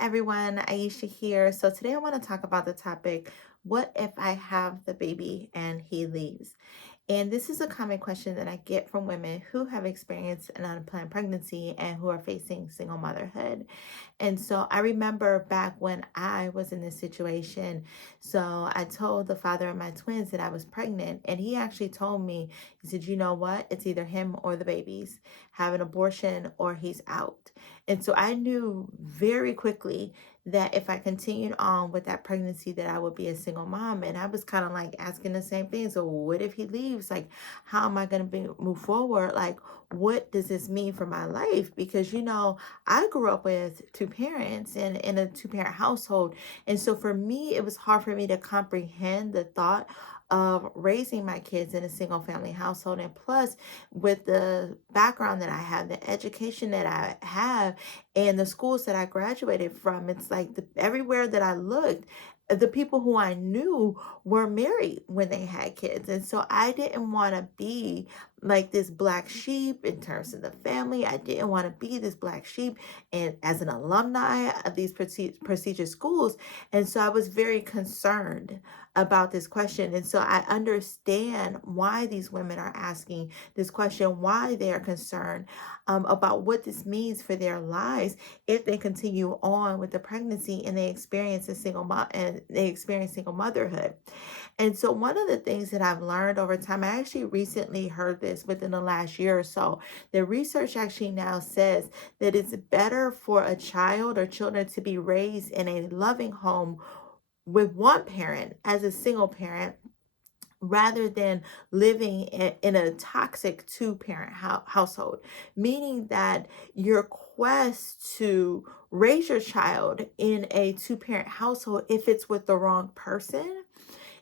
everyone, Aisha here. So today I want to talk about the topic, what if I have the baby and he leaves? And this is a common question that I get from women who have experienced an unplanned pregnancy and who are facing single motherhood. And so I remember back when I was in this situation. So I told the father of my twins that I was pregnant, and he actually told me, he said, you know what? It's either him or the babies. Have an abortion or he's out. And so I knew very quickly that if I continued on with that pregnancy, that I would be a single mom. And I was kind of like asking the same thing. So what if he leaves? Like, how am I going to be move forward? Like, what does this mean for my life? Because I grew up with two parents and in a two-parent household. And so for me, it was hard for me to comprehend the thought of raising my kids in a single family household. And plus, with the background that I have, the education that I have, and the schools that I graduated from, it's like everywhere that I looked, the people who I knew were married when they had kids. And so I didn't want to be like this black sheep in terms of the family. I didn't want to be this black sheep and as an alumni of these prestigious schools. And so I was very concerned about this question. And so I understand why these women are asking this question, why they are concerned about what this means for their lives if they continue on with the pregnancy and they experience single motherhood. And so one of the things that I've learned over time, I actually recently heard this within the last year or so. The research actually now says that it's better for a child or children to be raised in a loving home with one parent as a single parent rather than living in a toxic two-parent household, meaning that your quest to raise your child in a two-parent household, if it's with the wrong person,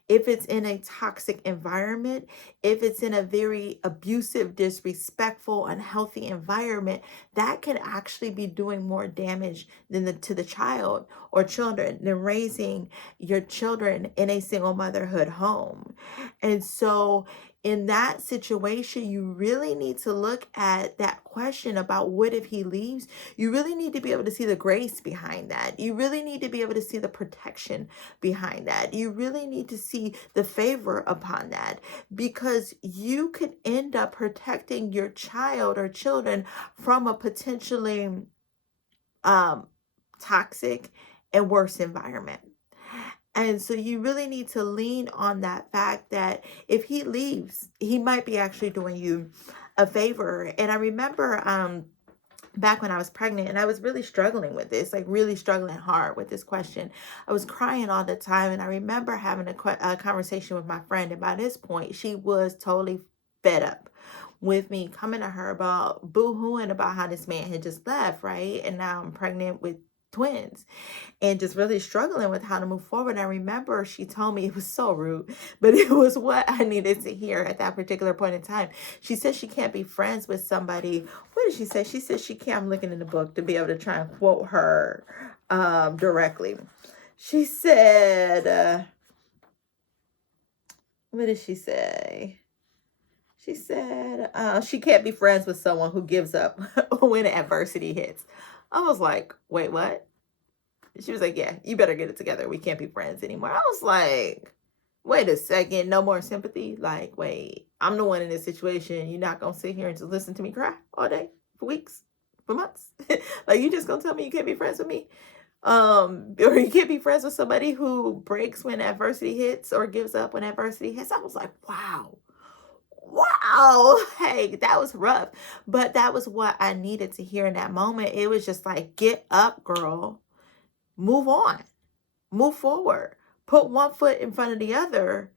if it's in a toxic environment, if it's in a very abusive, disrespectful, unhealthy environment, that can actually be doing more damage to the child or children than raising your children in a single motherhood home. And so in that situation, you really need to look at that question about what if he leaves. You really need to be able to see the grace behind that. You really need to be able to see the protection behind that. You really need to see the favor upon that, because you could end up protecting your child or children from a potentially um, toxic and worse environment. And so you really need to lean on that fact that if he leaves, he might be actually doing you a favor. And I remember back when I was pregnant and I was really struggling with this, like really struggling hard with this question. I was crying all the time. And I remember having a conversation with my friend. And by this point, she was totally fed up with me coming to her about boo-hooing about how this man had just left, right? And now I'm pregnant with twins and just really struggling with how to move forward. I remember she told me, it was so rude, but it was what I needed to hear at that particular point in time. She said she can't be friends with somebody. What did she say? She said she can't, I'm looking in the book to be able to try and quote her directly. She said, what did she say? She said she can't be friends with someone who gives up when adversity hits. I was like, wait, what? She was like, yeah, you better get it together. We can't be friends anymore. I was like, wait a second, no more sympathy. Like, wait, I'm the one in this situation. You're not going to sit here and just listen to me cry all day for weeks, for months. Like, you just going to tell me you can't be friends with me? Or you can't be friends with somebody who breaks when adversity hits or gives up when adversity hits. I was like, wow. Wow. Hey, that was rough. But that was what I needed to hear in that moment. It was just like, get up, girl. Move on, move forward, put one foot in front of the other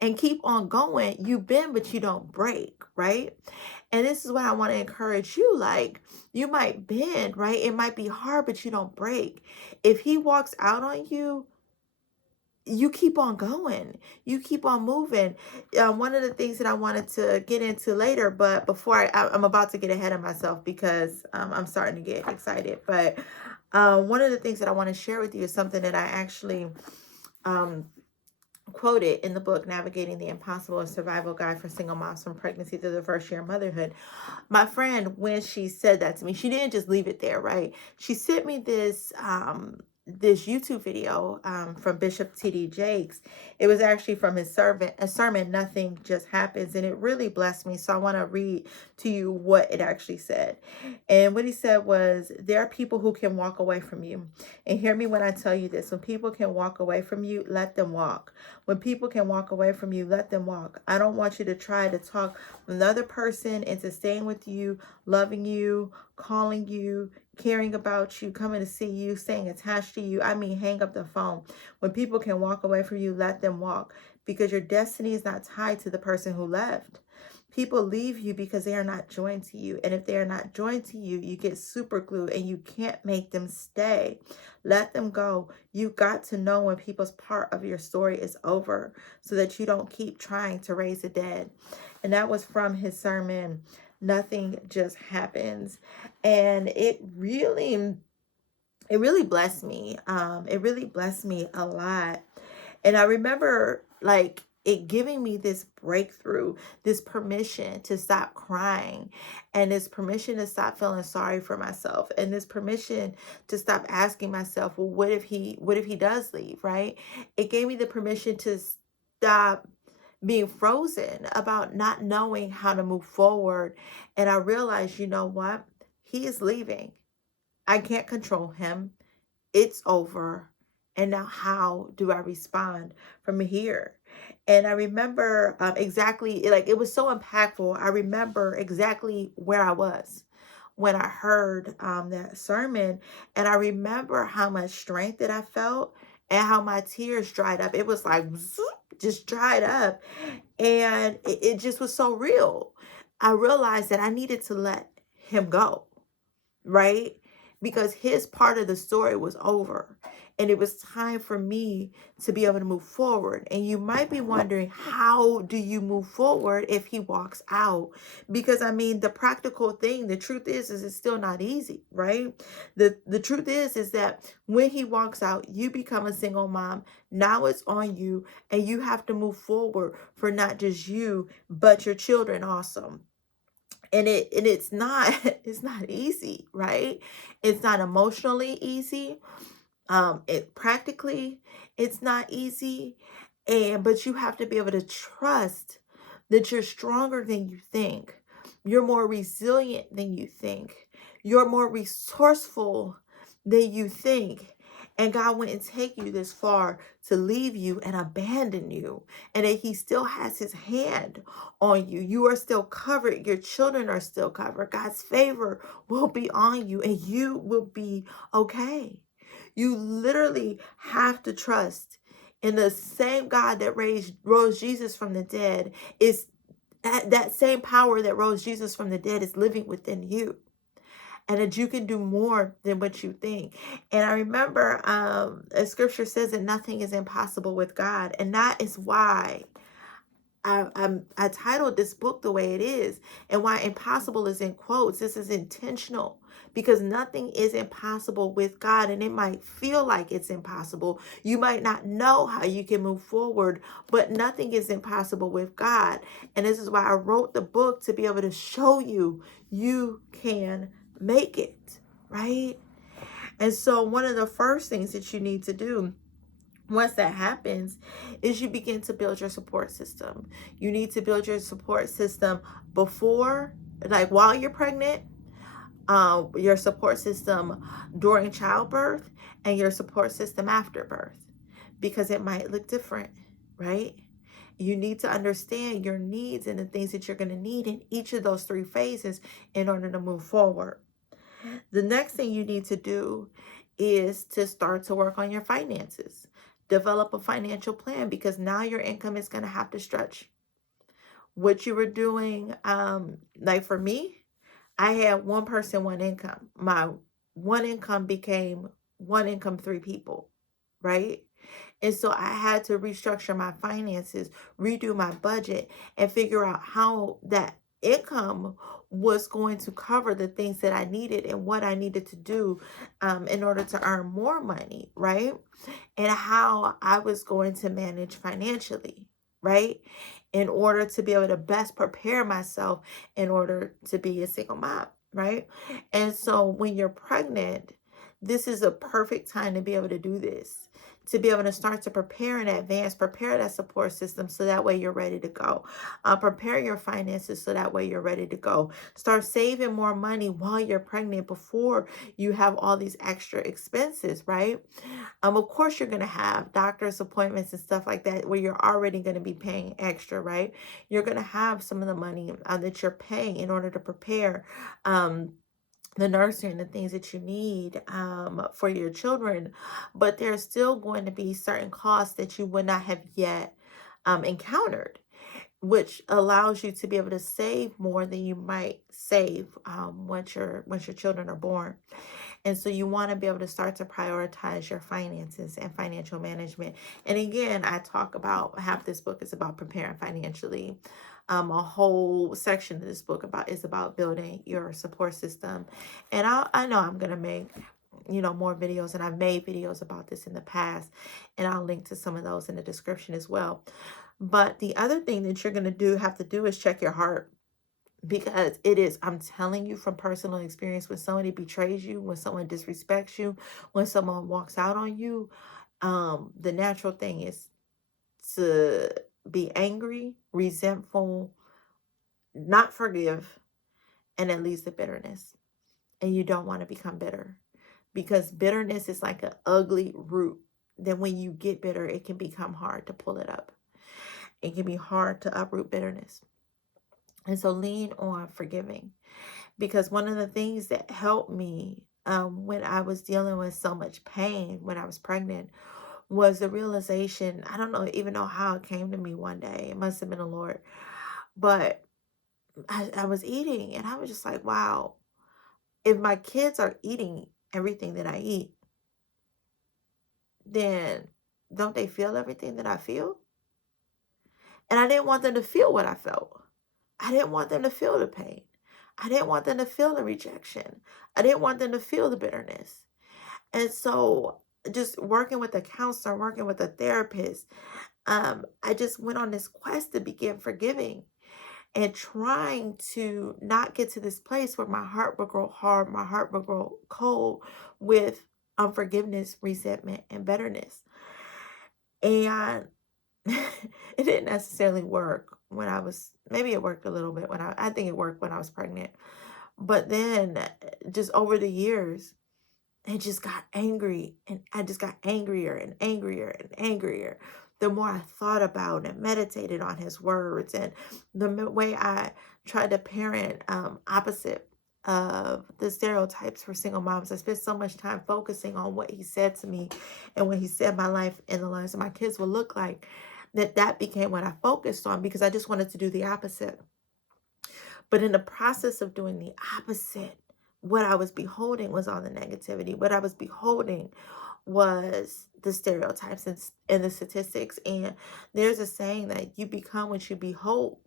and keep on going. You bend, but you don't break, right? And this is what I want to encourage you. Like, you might bend, right? It might be hard, but you don't break. If he walks out on you, you keep on going. You keep on moving. One of the things that I wanted to get into later, but before I'm about to get ahead of myself because I'm starting to get excited. But one of the things that I want to share with you is something that I actually um, quoted in the book Navigating the Impossible, a survival guide for single moms from pregnancy through the first year of motherhood. My friend, when she said that to me, she didn't just leave it there, right? She sent me this YouTube video from Bishop T.D. Jakes. It was actually from his sermon, Nothing Just Happens, and it really blessed me. So I want to read to you what it actually said. And what he said was, there are people who can walk away from you. And hear me when I tell you this. When people can walk away from you, let them walk. When people can walk away from you, let them walk. I don't want you to try to talk another person into staying with you, loving you, calling you, caring about you, coming to see you, staying attached to you. I mean, hang up the phone. When people can walk away from you, let them walk, because your destiny is not tied to the person who left. People leave you because they are not joined to you. And if they are not joined to you, you get super glued and you can't make them stay. Let them go. You got to know when people's part of your story is over, so that you don't keep trying to raise the dead. And that was from his sermon, Nothing Just Happens. And it really blessed me. It really blessed me a lot. And I remember like it giving me this breakthrough, this permission to stop crying, and this permission to stop feeling sorry for myself, and this permission to stop asking myself, well, what if he does leave, right? It gave me the permission to stop being frozen about not knowing how to move forward. And I realized, you know what? He is leaving. I can't control him. It's over. And now, how do I respond from here? And I remember exactly, like, it was so impactful. I remember exactly where I was when I heard that sermon. And I remember how much strength that I felt and how my tears dried up. It was like, zoop, just dried up. And it just was so real. I realized that I needed to let him go, right? Because his part of the story was over. And it was time for me to be able to move forward. And you might be wondering, how do you move forward if he walks out? Because I mean, the practical thing, the truth is it's still not easy, right? The truth is that when he walks out, you become a single mom. Now it's on you, and you have to move forward for not just you, but your children also. And it's not it's not easy, right? It's not emotionally easy. It practically, it's not easy. But you have to be able to trust that you're stronger than you think. You're more resilient than you think. You're more resourceful than you think. And God wouldn't take you this far to leave you and abandon you. And that He still has His hand on you. You are still covered. Your children are still covered. God's favor will be on you, and you will be okay. You literally have to trust in the same God that rose Jesus from the dead. Is that same power that rose Jesus from the dead is living within you, and that you can do more than what you think. And I remember as scripture says that nothing is impossible with God, and that is why I titled this book the way it is, and why impossible is in quotes. This is intentional, because nothing is impossible with God, and it might feel like it's impossible. You might not know how you can move forward, but nothing is impossible with God. And this is why I wrote the book, to be able to show you you can make it, right? And so one of the first things that you need to do once that happens is you begin to build your support system. You need to build your support system before, like while you're pregnant, your support system during childbirth, and your support system after birth, because it might look different, right? You need to understand your needs and the things that you're going to need in each of those three phases in order to move forward. The next thing you need to do is to start to work on your finances. Develop a financial plan, because now your income is going to have to stretch. What you were doing, like for me, I had one person, one income. My one income became one income, three people, right? And so I had to restructure my finances, redo my budget, and figure out how that income was going to cover the things that I needed and what I needed to do in order to earn more money, right? And how I was going to manage financially, right? In order to be able to best prepare myself in order to be a single mom, right? And so when you're pregnant, this is a perfect time to be able to do this, to be able to start to prepare in advance, prepare that support system so that way you're ready to go. Prepare your finances so that way you're ready to go. Start saving more money while you're pregnant before you have all these extra expenses, right? Of course, you're going to have doctor's appointments and stuff like that where you're already going to be paying extra, right? You're going to have some of the money that you're paying in order to prepare the nursery and the things that you need for your children. But there's still going to be certain costs that you would not have yet encountered, which allows you to be able to save more than you might save once your children are born. And so you want to be able to start to prioritize your finances and financial management. And again, I talk about half this book is about preparing financially. A whole section of this book is about building your support system. And I know I'm gonna make more videos, and I've made videos about this in the past, and I'll link to some of those in the description as well. But the other thing that you're gonna have to do is check your heart, because it is, I'm telling you from personal experience, when somebody betrays you, when someone disrespects you, when someone walks out on you, the natural thing is to be angry, resentful, not forgive, and it leads to bitterness. And you don't want to become bitter, because bitterness is like an ugly root. Then when you get bitter, it can become hard to pull it up. It can be hard to uproot bitterness. And so lean on forgiving, because one of the things that helped me when I was dealing with so much pain when I was pregnant was the realization. I don't know even know how it came to me one day. It must have been the Lord. But I was eating and I was just like, wow, if my kids are eating everything that I eat, then don't they feel everything that I feel? And I didn't want them to feel what I felt. I didn't want them to feel the pain. I didn't want them to feel the rejection. I didn't want them to feel the bitterness. And so, just working with a counselor, working with a therapist, I just went on this quest to begin forgiving and trying to not get to this place where my heart would grow hard, my heart would grow cold with unforgiveness, resentment, and bitterness. And it didn't necessarily work when I was, maybe it worked a little bit I think it worked when I was pregnant. But then just over the years, and just got angry, and I just got angrier and angrier and angrier the more I thought about and meditated on his words, and the way I tried to parent opposite of the stereotypes for single moms. I spent so much time focusing on what he said to me and what he said my life and the lives of my kids would look like, that became what I focused on, because I just wanted to do the opposite. But in the process of doing the opposite, what I was beholding was all the negativity. What I was beholding was the stereotypes and the statistics. And there's a saying that you become what you behold.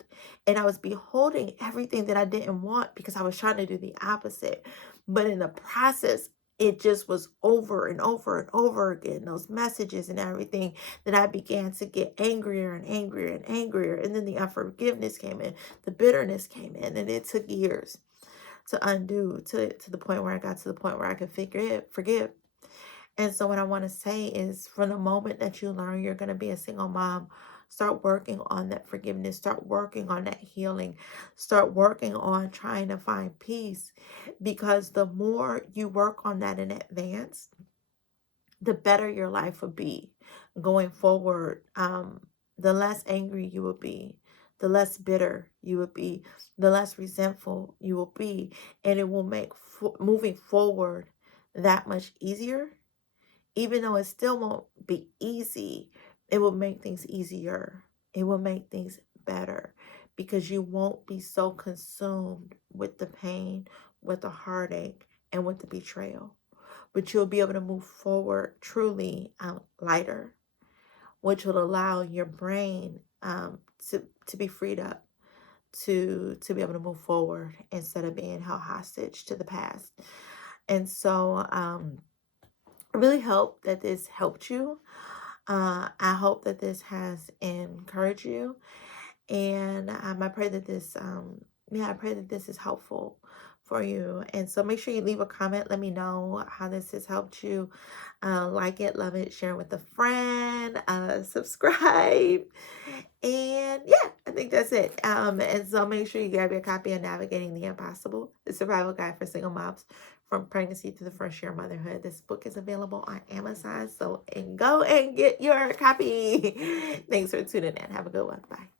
And I was beholding everything that I didn't want because I was trying to do the opposite. But in the process, it just was over and over and over again, those messages and everything, that I began to get angrier and angrier and angrier. And then the unforgiveness came in, the bitterness came in, and it took years to undo, to the point where I got to the point where I could forgive. And so what I want to say is, from the moment that you learn you're going to be a single mom, start working on that forgiveness, start working on that healing, start working on trying to find peace, because the more you work on that in advance, the better your life will be going forward. The less angry you will be, the less bitter you will be, the less resentful you will be, and it will make moving forward that much easier. Even though it still won't be easy, it will make things easier. It will make things better, because you won't be so consumed with the pain, with the heartache, and with the betrayal. But you'll be able to move forward truly lighter, which will allow your brain to be freed up, to be able to move forward instead of being held hostage to the past. And so I really hope that this helped you. I hope that this has encouraged you, and I pray that I pray that this is helpful for you. And so make sure you leave a comment. Let me know how this has helped you. Like it, love it, share it with a friend, subscribe. And yeah, I think that's it. And so make sure you grab your copy of Navigating the Impossible, the survival guide for single moms from pregnancy to the first year of motherhood. This book is available on Amazon. So and go and get your copy. Thanks for tuning in. Have a good one. Bye.